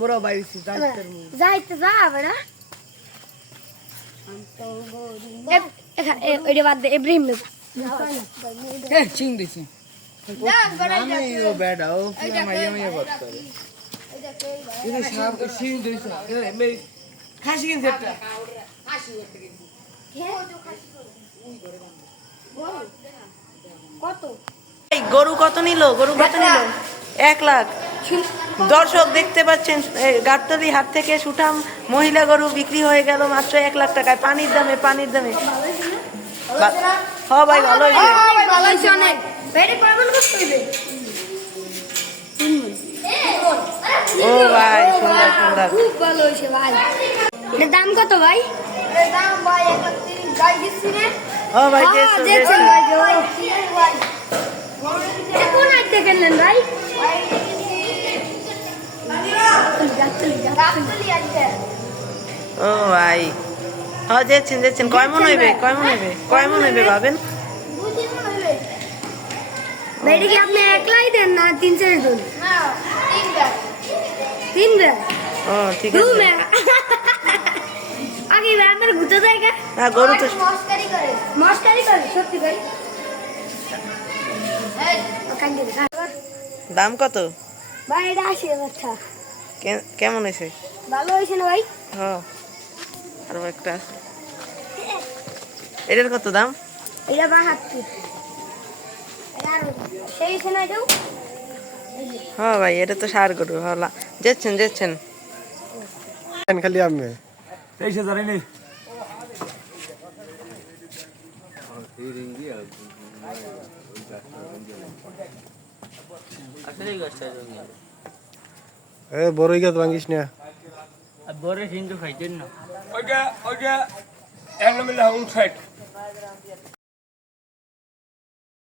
মোরা বাইছি যাইতে যাইতে যা বেড়া ওইটা বাদ দে ইব্রাহিম এ চিং দিছি আমি ও বেডা ও কি মাইয়া মাইয়া বাত করে এটা সাপ চিং দিছি এ মে খাসি কিন সেটা খাসি একটা কিন কত গরু কত নিল? গরু কত নিল? 1 লাখ। দর্শক দেখতে পাচ্ছেন গাবতলী হাট থেকে সুঠাম মহিলা গরু বিক্রি হয়ে গেল মাত্র 1 লাখ টাকায়। পানির দামে হ্যাঁ ভাই ভালো হয়েছে। ভালো হয়েছে অনেক বেড়ে পারবেন করতে হইবে ও ভাই সুন্দর সুন্দর। খুব ভালো হয়েছে ভাই। এর দাম কত ভাই? এর দাম ভাই 31 গাই দিছি রে। ও ভাই দেখছেন ভাই ভাই কোন হাট থেকে কিনলেন ভাই? ও ভাই হ্যাঁ দেখছেন কয় মন হইবে ভাবেন? ভাইটা কি আপনি একলাই দেন না 3-4 জন? তিন বার ও ঠিক আছে। আগে আপনার ঘুরতে জায়গা না গরু তো মস্কারি করে সত্যি ভাই। দাম কত ভাই এটা 80,000 কেমন হয়েছে? ভালো হয়েছে না ভাই? হ্যাঁ আরো একটা এটার কত দাম? এটা 72 সেই শোনা যাও। হ্যাঁ ভাই এটা তো সার গরু হলা যেচ্ছেন খালি আমি 23,000 নেই বড় গাছ ভাঙিস না বড় হিন্দু খাইতেন না ওইটা এক নম্বর 59